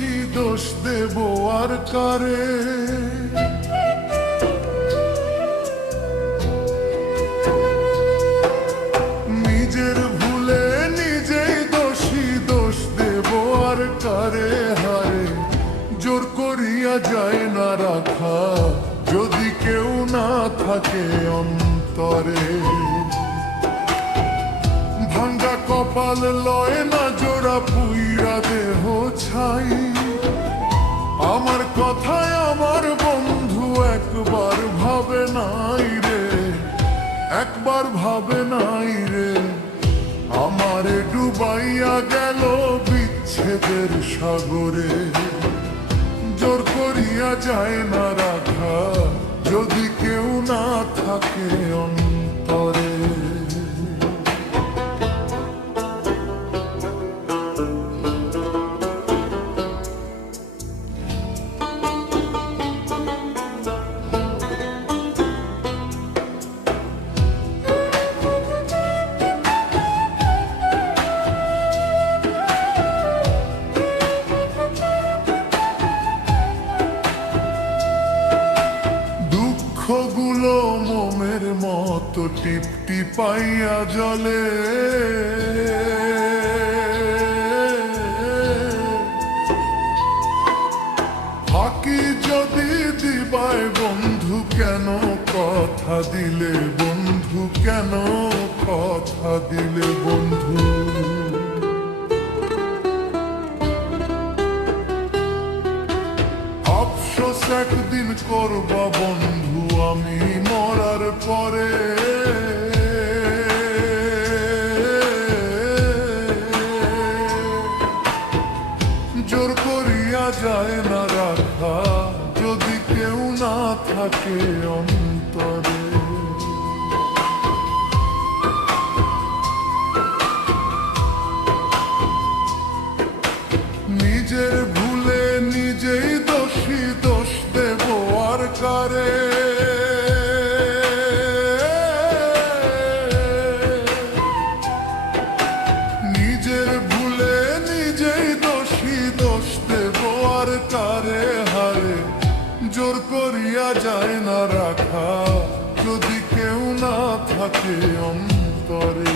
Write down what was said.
দোষী দোষ দেব আর কারে? নিজের ভুলে নিজেই দোষী দোষ দেব আর কারে? হারে জোর করিয়া যায় না রাখা যদি কেউ না থাকে অন্তরে। ভাঙ্গা কপাল লয় না জোড়া পুইরা দেহ ছাই। আমার কথায় আমার বন্ধু একবার ভাবে নাই রে, একবার ভাবে নাই রে। আমারে ডুবাইয়া গেল বিচ্ছেদের সাগরে। জোর করিয়া যায় না রাখা যদি কেউ না থাকে অন্তরে। দুঃখগুলো মোমের মতো টিপটি পাইয়া জলে। ফাঁকি যদি দিবায় বন্ধু কেন কথা দিলে? বন্ধু কেন কথা দিলে? বন্ধু আফসোস একদিন করবা বন্ধু আমি মরার পরে। জোর করিয়া যায় না রাখা যদি কেউ না থাকে অন্তরে। নিজের ভুলে নিজেই দোষী দোষ দেব আর কারে? নিজের ভুলে নিজেই দোষী দোষ দেব আর কারে? হারে জোর করিয়া যায় না রাখা যদি কেউ না থাকে অন্তরে।